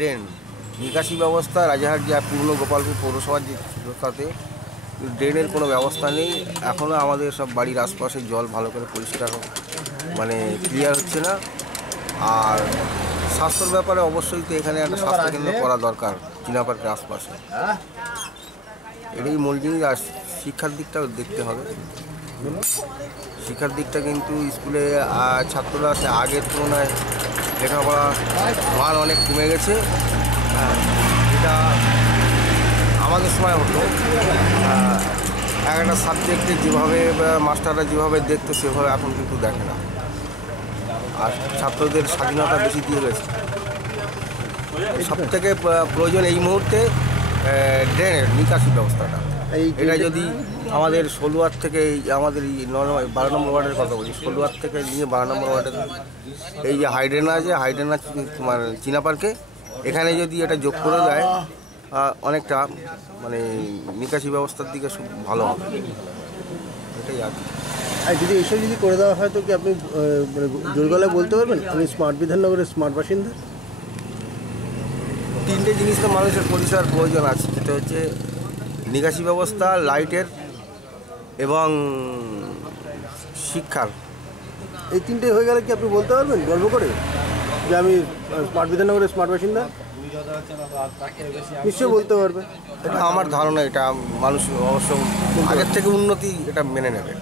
Drain নিকাশি ব্যবস্থা রাজারহাট যে পূর্ণ গোপালপুর পৌরসভার যে তাতে ড্রেনের কোনো ব্যবস্থা নেই। এখনও আমাদের সব বাড়ির আশপাশে জল ভালো করে পরিষ্কার মানে ক্লিয়ার হচ্ছে না। আর স্বাস্থ্যের ব্যাপারে অবশ্যই তো এখানে একটা স্বাস্থ্যকেন্দ্র করা দরকার চিনা পার্কের আশপাশে, এটাই মূল জিনিস। আর শিক্ষার দিকটাও দেখতে হবে। শিক্ষার দিকটা কিন্তু স্কুলে ছাত্ররা আগের তুলনায় লেখাপড়া মান অনেক কমে গেছে। এটা আমাদের সময় হতো একটা সাবজেক্টে যেভাবে মাস্টাররা যেভাবে দেখতো সেভাবে এখন কিন্তু দেখে না। আর ছাত্রদের স্বাধীনতা বেশি দিয়ে গেছে। সবথেকে প্রয়োজন এই মুহূর্তে ড্রেনের নিকাশি ব্যবস্থাটা। এটা যদি আমাদের ষোলোয়ার থেকে আমাদের এই 12 নম্বর ওয়ার্ডের কথা বলি, ষোলোয়ার থেকে নিয়ে 12 নম্বর ওয়ার্ডের এই যে হাইড্রেনা আছে, হাইড্রেনা তোমার চিনা পার্কে এখানে যদি এটা যোগ করে দেয় অনেকটা মানে নিকাশি ব্যবস্থার দিকে খুব ভালো হবে। এটাই আর যদি এইসব যদি করে দেওয়া হয় তো কি আপনি মানে জোর গলায় বলতে পারবেন আমি স্মার্ট বিধাননগরের স্মার্ট বাসিন্দা? তিনটে জিনিস তো মানুষের পরিষেবার প্রয়োজন আছে, যেটা হচ্ছে নিকাশি ব্যবস্থা, লাইটের এবং শিক্ষার। এই তিনটে হয়ে গেলে কি আপনি বলতে পারবেন গর্ব করে যে আমি স্মার্ট বিধাননগরের স্মার্ট বাসিন্দা? নিশ্চয়ই বলতে পারবেন। এটা আমার ধারণা, এটা মানুষ অবশ্য আগের থেকে উন্নতি এটা মেনে নেবে।